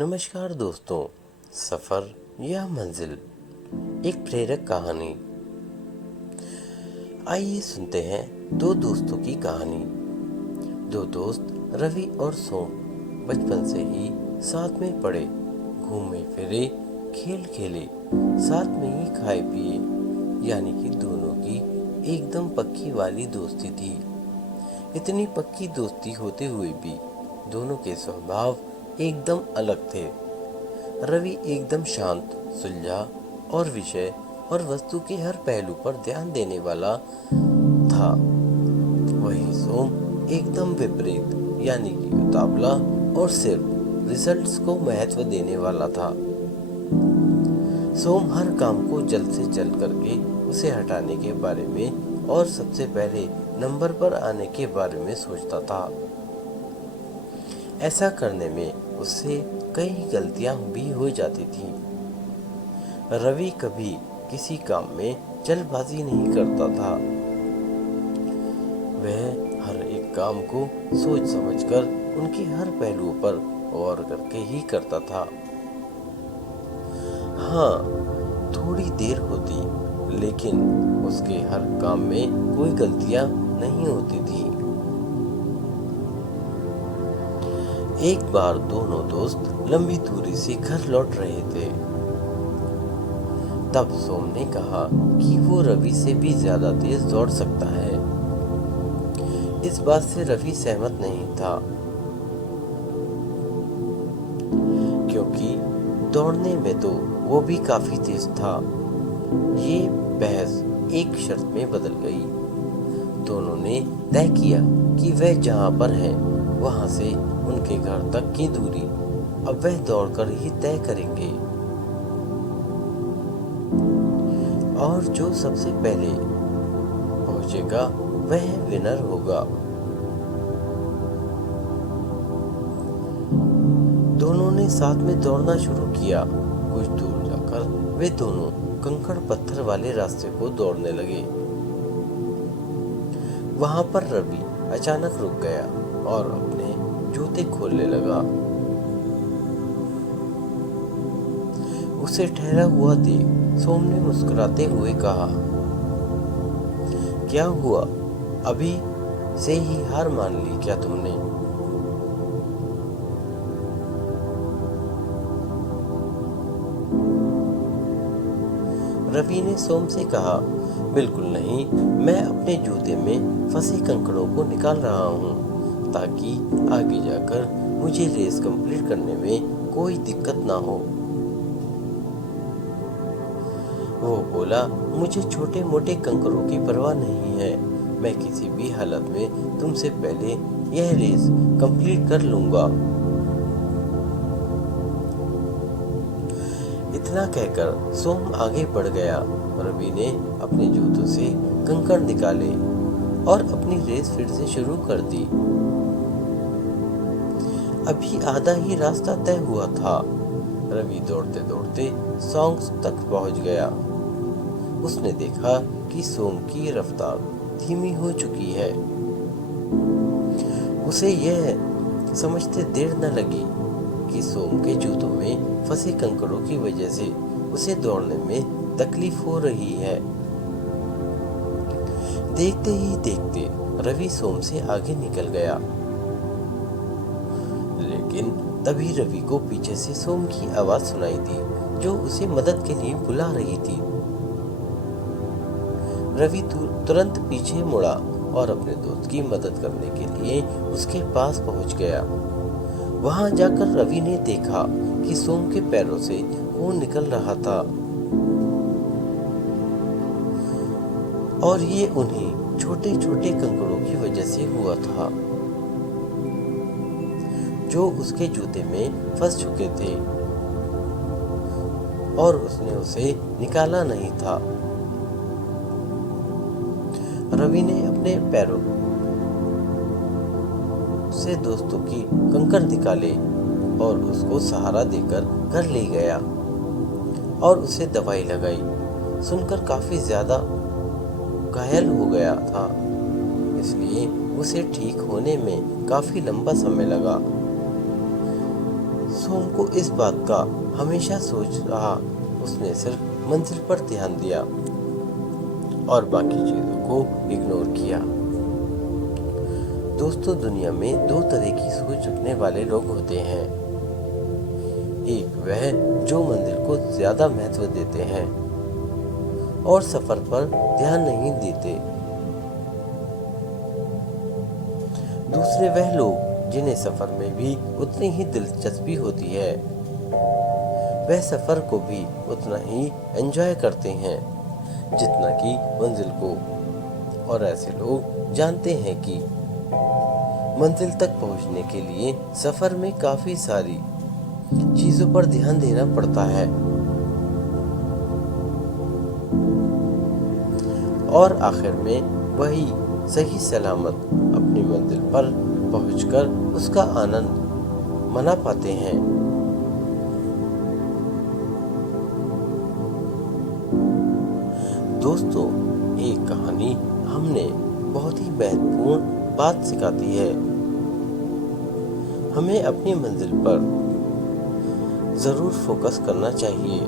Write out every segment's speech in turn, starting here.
नमस्कार दोस्तों, सफ़र या मंजिल, एक प्रेरक कहानी। आइए सुनते हैं दो दोस्तों की कहानी। दो दोस्त रवि और सोम बचपन से ही साथ में पढ़े, घूमे फिरे, खेल खेले, साथ में ही खाए पिए, यानी कि दोनों की एकदम पक्की वाली दोस्ती थी। इतनी पक्की दोस्ती होते हुए भी दोनों के स्वभाव एकदम अलग थे। रवि एकदम शांत, सुलझा और विषय और वस्तु के हर पहलू पर ध्यान देने वाला था। वही सोम एकदम विपरीत, यानी कि उतावला और सिर्फ रिजल्ट्स को महत्व देने वाला था। सोम हर काम को जल्द से जल्द करके उसे हटाने के बारे में और सबसे पहले नंबर पर आने के बारे में सोचता था। ऐसा करने में उससे कई गलतियां भी हो जाती थी। रवि कभी किसी काम में जल्दबाजी नहीं करता था। वह हर एक काम को सोच समझकर उनके हर पहलुओं पर गौर करके ही करता था। हाँ, थोड़ी देर होती, लेकिन उसके हर काम में कोई गलतियां नहीं होती थी। एक बार दोनों दोस्त लंबी दूरी से घर लौट रहे थे। तब सोम ने कहा कि वो रवि से भी ज्यादा तेज दौड़ सकता है। इस बात से रवि सहमत नहीं था, क्योंकि दौड़ने में तो वो भी काफी तेज था। ये बहस एक शर्त में बदल गई। दोनों ने तय किया कि वह जहाँ पर है वहाँ से उनके घर तक की दूरी अब वह दौड़कर ही तय करेंगे, और जो सबसे पहले पहुंचेगा वह विनर होगा। दोनों ने साथ में दौड़ना शुरू किया। कुछ दूर जाकर वे दोनों कंकड़ पत्थर वाले रास्ते को दौड़ने लगे। वहां पर रवि अचानक रुक गया और अपने जूते खोलने लगा। उसे ठहरा हुआ देख सोम ने मुस्कुराते हुए कहा, क्या हुआ, अभी से ही हार मान ली क्या तुमने? रवि ने सोम से कहा, बिल्कुल नहीं, मैं अपने जूते में फंसे कंकड़ों को निकाल रहा हूँ, ताकि आगे जाकर मुझे रेस कंप्लीट करने में कोई दिक्कत ना हो। वो बोला, मुझे छोटे मोटे कंकड़ों की परवाह नहीं है, मैं किसी भी हालत में तुमसे पहले यह रेस कंप्लीट कर लूंगा। इतना कहकर सोम आगे बढ़ गया। रवि ने अपने जूतों से कंकड़ निकाले और अपनी रेस फिर से शुरू कर दी। अभी आधा ही रास्ता तय हुआ था। रवि दौड़ते दौड़ते सॉन्ग्स तक पहुंच गया। उसने देखा कि सोम की रफ्तार धीमी हो चुकी है। उसे यह समझते देर न लगी कि सोम के जूतों में फंसे कंकड़ों की वजह से उसे दौड़ने में तकलीफ हो रही है। देखते ही देखते रवि सोम से आगे निकल गया, लेकिन तभी रवि को पीछे से सोम की आवाज सुनाई दी, जो उसे मदद के लिए बुला रही थी। रवि तुरंत पीछे मुड़ा और अपने दोस्त की मदद करने के लिए उसके पास पहुंच गया। वहां जाकर रवि ने देखा कि सोम के पैरों से खून निकल रहा था, और ये उन्हीं छोटे छोटे कंकड़ों की वजह से हुआ था, जो उसके जूते में फंस चुके थे और उसने उसे निकाला नहीं था। रवि ने अपने पैरों से दोस्तों की कंकड़ निकाले और उसको सहारा देकर घर ले गया और उसे दवाई लगाई। सुनकर काफी ज्यादा घायल हो गया था, इसलिए उसे ठीक होने में काफी लंबा समय लगा। सोम को इस बात का हमेशा सोच रहा। उसने सिर्फ मंजिल पर ध्यान दिया और बाकी चीजों को इग्नोर किया। दोस्तों, दुनिया में दो तरह की सोच रखने वाले लोग होते हैं। एक वह जो मंजिल को ज्यादा महत्व देते हैं और सफर पर ध्यान नहीं देते। दूसरे वह लोग जिन्हें सफर में भी उतनी ही दिलचस्पी होती है। वह सफर को भी उतना ही एंजॉय करते हैं जितना कि मंजिल को। और ऐसे लोग जानते हैं कि मंजिल तक पहुंचने के लिए सफर में काफी सारी चीजों पर ध्यान देना पड़ता है और आखिर में वही सही सलामत अपनी मंजिल पर पहुंचकर उसका आनंद मना पाते हैं। दोस्तों, एक कहानी हमने बहुत ही महत्वपूर्ण बात सिखाती है। हमें अपनी मंजिल पर जरूर फोकस करना चाहिए,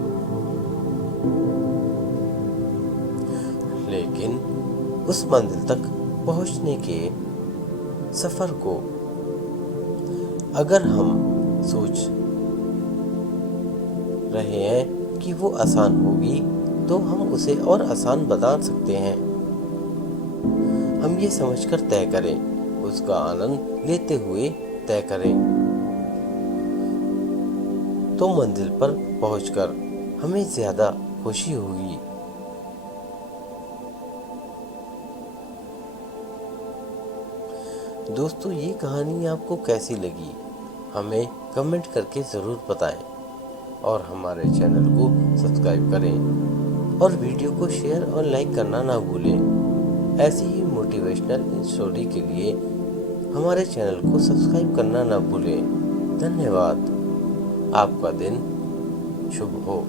लेकिन उस मंजिल तक पहुंचने के सफर को अगर हम सोच रहे हैं कि वो आसान होगी तो हम उसे और आसान बना सकते हैं। हम ये समझकर तय करें, उसका आनंद लेते हुए तय करें, तो मंजिल पर पहुंचकर हमें ज्यादा खुशी होगी। दोस्तों, ये कहानी आपको कैसी लगी हमें कमेंट करके ज़रूर बताएं और हमारे चैनल को सब्सक्राइब करें और वीडियो को शेयर और लाइक करना ना भूलें। ऐसी ही मोटिवेशनल स्टोरी के लिए हमारे चैनल को सब्सक्राइब करना ना भूलें। धन्यवाद। आपका दिन शुभ हो।